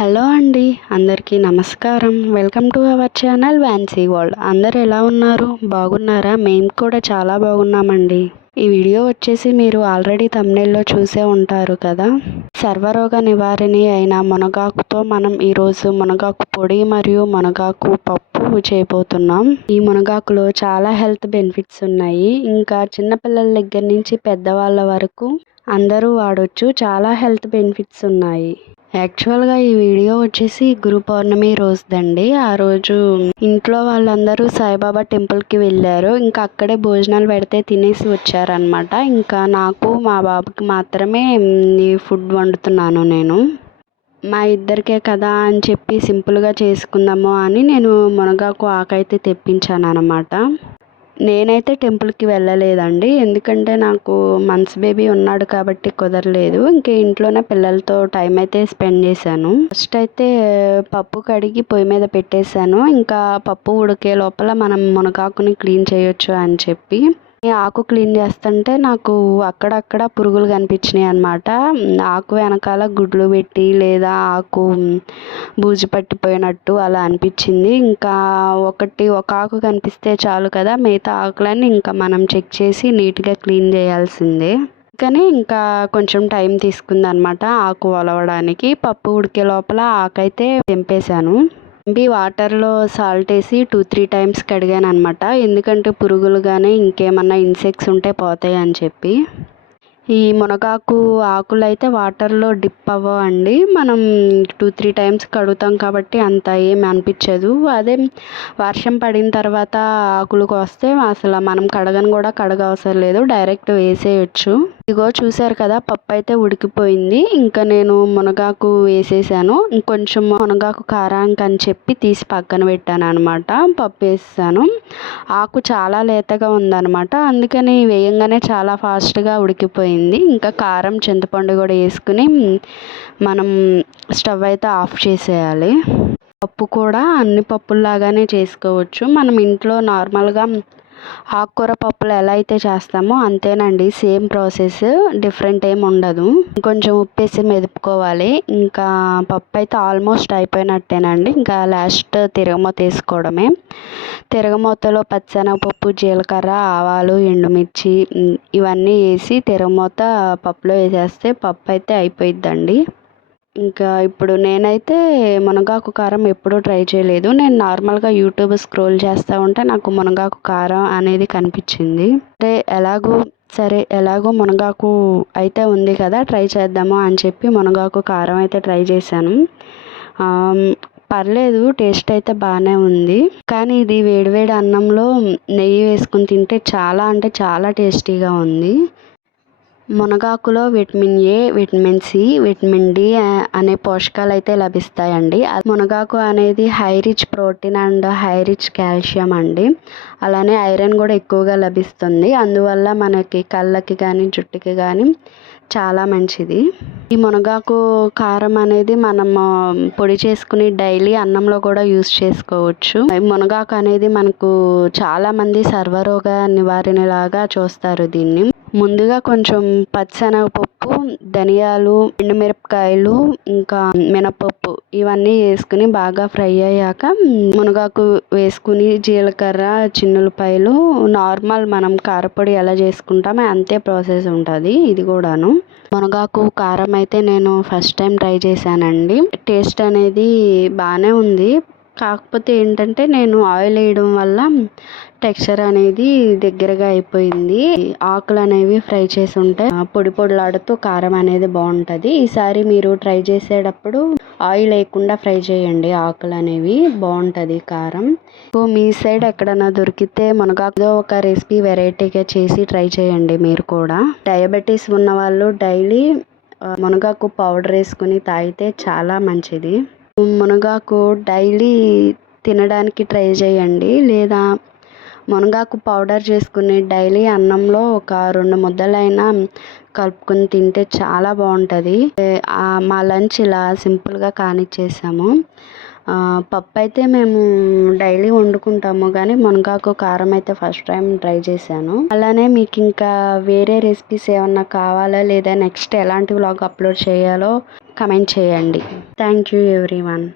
Hello అండి, అందరికీ నమస్కారం. Welcome to our channel Vancy World. అందరు ఎలా ఉన్నారు? బాగున్నారా? మేము కూడా చాలా బాగున్నామండి. ఈ వీడియో వచ్చేసి మీరు ఆల్రెడీ థంబ్నెయిల్లో చూసే ఉంటారు కదా. సర్వరోగ నివారణి అయిన మునగాకుతో మనం ఈరోజు మునగాకు పొడి మరియు మునగాకు పప్పు చేయబోతున్నాం. ఈ మునగాకులో చాలా హెల్త్ బెనిఫిట్స్ ఉన్నాయి. ఇంకా చిన్నపిల్లల దగ్గర నుంచి పెద్దవాళ్ళ వరకు అందరూ వాడొచ్చు. చాలా హెల్త్ బెనిఫిట్స్ ఉన్నాయి. యాక్చువల్గా ఈ వీడియో వచ్చేసి గురు పౌర్ణమి రోజుదండి. ఆ రోజు ఇంట్లో వాళ్ళందరూ సాయిబాబా టెంపుల్కి వెళ్ళారు. ఇంకా అక్కడే భోజనాలు పెడితే తినేసి వచ్చారనమాట. ఇంకా నాకు మా బాబుకి మాత్రమే ఈ ఫుడ్ వండుతున్నాను నేను. మా ఇద్దరికే కదా అని చెప్పి సింపుల్గా చేసుకుందాము అని నేను మునగాకు ఆకైతే తెప్పించాను అనమాట. నేనైతే టెంపుల్కి వెళ్ళలేదండి, ఎందుకంటే నాకు మంత్స్ బేబీ ఉన్నాడు కాబట్టి కుదరలేదు. ఇంకా ఇంట్లోనే పిల్లలతో టైం అయితే స్పెండ్ చేశాను. ఫస్ట్ అయితే పప్పు కడిగి పొయ్యి మీద పెట్టేశాను. ఇంకా పప్పు ఉడికే లోపల మనం మునగాకుని క్లీన్ చేయొచ్చు అని చెప్పి ఆకు క్లీన్ చేస్తుంటే నాకు అక్కడక్కడ పురుగులు కనిపించినాయి అనమాట. ఆకు వెనకాల గుడ్లు పెట్టి లేదా ఆకు బూజు పట్టిపోయినట్టు అలా అనిపించింది. ఇంకా ఒక ఆకు కనిపిస్తే చాలు కదా, మిగతా ఆకులన్నీ ఇంకా మనం చెక్ చేసి నీట్గా క్లీన్ చేయాల్సిందే. కానీ ఇంకా కొంచెం టైం తీసుకుంది అనమాట ఆకు ఒలవడానికి. పప్పు ఉడికే లోపల ఆకైతే తెంపేశాను. వాటర్లో సాల్ట్ వేసి 2-3 టైమ్స్ కడిగాను అనమాట. ఎందుకంటే పురుగులు కానీ ఇంకేమన్నా ఇన్సెక్ట్స్ ఉంటే పోతాయి అని చెప్పి. ఈ మునగాకు ఆకులు అయితే వాటర్లో డిప్ అవ్వండి. మనం 2-3 టైమ్స్ కడుగుతాం కాబట్టి అంత ఏమి అనిపించదు. అదే వర్షం పడిన తర్వాత ఆకులకు వస్తే అసలు మనం కడగ అవసరం లేదు, డైరెక్ట్ వేసేయచ్చు. ఇదిగో చూసారు కదా, పప్పు అయితే ఉడికిపోయింది. ఇంకా నేను మునగాకు వేసేసాను. ఇంకొంచెం మునగాకు కారానికి అని చెప్పి తీసి పక్కన పెట్టాను అనమాట. పప్పు వేసాను. ఆకు చాలా లేతగా ఉందన్నమాట, అందుకని వేయంగానే చాలా ఫాస్ట్గా ఉడికిపోయింది. ఇంకా కారం చింతపండు కూడా వేసుకుని మనం స్టవ్ అయితే ఆఫ్ చేసేయాలి. పప్పు కూడా అన్ని పప్పుల్లాగానే చేసుకోవచ్చు. మనం ఇంట్లో నార్మల్గా ఆకుకూర పప్పులు ఎలా అయితే చేస్తామో అంతేనండి, సేమ్ ప్రాసెస్, డిఫరెంట్ ఏమి ఉండదు. కొంచెం ఉప్పేసి మెదుపుకోవాలి. ఇంకా పప్పు అయితే ఆల్మోస్ట్ అయిపోయినట్టేనండి. ఇంకా లాస్ట్ తిరగమూత వేసుకోవడమే. తిరగమూతలో పచ్చెనగపప్పు, జీలకర్ర, ఆవాలు, ఎండుమిర్చి ఇవన్నీ వేసి తిరగమూత పప్పులో వేసేస్తే పప్పు అయితే అయిపోయిద్దండి. ఇంకా ఇప్పుడు నేనైతే మునగాకు కారం ఎప్పుడూ ట్రై చేయలేదు. నేను నార్మల్గా యూట్యూబ్ స్క్రోల్ చేస్తూ ఉంటే నాకు మునగాకు కారం అనేది కనిపించింది. ఎలాగో మునగాకు అయితే ఉంది కదా, ట్రై చేద్దాము అని చెప్పి మునగాకు కారం అయితే ట్రై చేశాను. పర్లేదు, టేస్ట్ అయితే బాగానే ఉంది. కానీ ఇది వేడివేడి అన్నంలో నెయ్యి వేసుకుని తింటే చాలా అంటే చాలా టేస్టీగా ఉంది. మునగాకులో vitamin A, vitamin C, vitamin D అనే పోషకాలు అయితే లభిస్తాయండి. మునగాకు అనేది high rich protein and high rich calcium అండి. అలానే ఐరన్ కూడా ఎక్కువగా లభిస్తుంది. అందువల్ల మనకి కళ్ళకి కానీ జుట్టుకి కానీ చాలా మంచిది. ఈ మునగాకు కారం అనేది మనం పొడి చేసుకుని డైలీ అన్నంలో కూడా యూస్ చేసుకోవచ్చు. మునగాకు అనేది మనకు చాలామంది సర్వరోగ నివారణలాగా చూస్తారు దీన్ని. ముందుగా కొంచెం పచ్చెనగపప్పు, ధనియాలు, ఎండుమిరపకాయలు, ఇంకా మినపప్పు ఇవన్నీ వేసుకుని బాగా ఫ్రై అయ్యాక మునగాకు వేసుకుని జీలకర్ర, చిన్నులపాయలు, నార్మల్ మనం కారపొడి ఎలా చేసుకుంటామో అంతే ప్రాసెస్ ఉంటుంది ఇది కూడాను. మునగాకు కారం అయితే నేను ఫస్ట్ టైం ట్రై చేశానండి. టేస్ట్ అనేది బాగానే ఉంది. కాకపోతే ఏంటంటే నేను ఆయిల్ వేయడం వల్ల టెక్స్చర్ అనేది దగ్గరగా అయిపోయింది. ఆకులు అనేవి ఫ్రై చేసి ఉంటే పొడి పొడిలాడుతూ కారం అనేది బాగుంటుంది. ఈసారి మీరు ట్రై చేసేటప్పుడు ఆయిల్ వేయకుండా ఫ్రై చేయండి. ఆకులు అనేవి బాగుంటుంది కారం. మీ సైడ్ ఎక్కడన్నా దొరికితే మునగాకు ఒక రెసిపీ వెరైటీగా చేసి ట్రై చేయండి మీరు కూడా. డయాబెటీస్ ఉన్న వాళ్ళు డైలీ మునగాకు పౌడర్ వేసుకుని తాగితే చాలా మంచిది. మునగాకు డైలీ తినడానికి ట్రై చేయండి, లేదా మునగాకు పౌడర్ చేసుకుని డైలీ అన్నంలో ఒక 2 ముద్దలైనా కలుపుకొని తింటే చాలా బాగుంటుంది. మా లంచ్ ఇలా సింపుల్గా కానిచ్చేసాము. పప్పు అయితే మేము డైలీ వండుకుంటాము, కానీ మునగాకు కారం అయితే ఫస్ట్ టైం ట్రై చేశాను. అలానే మీకు ఇంకా వేరే రెసిపీస్ ఏమన్నా కావాలా, లేదా నెక్స్ట్ ఎలాంటి వ్లాగ్ అప్లోడ్ చేయాలో కమెంట్ చేయండి. Thank you everyone.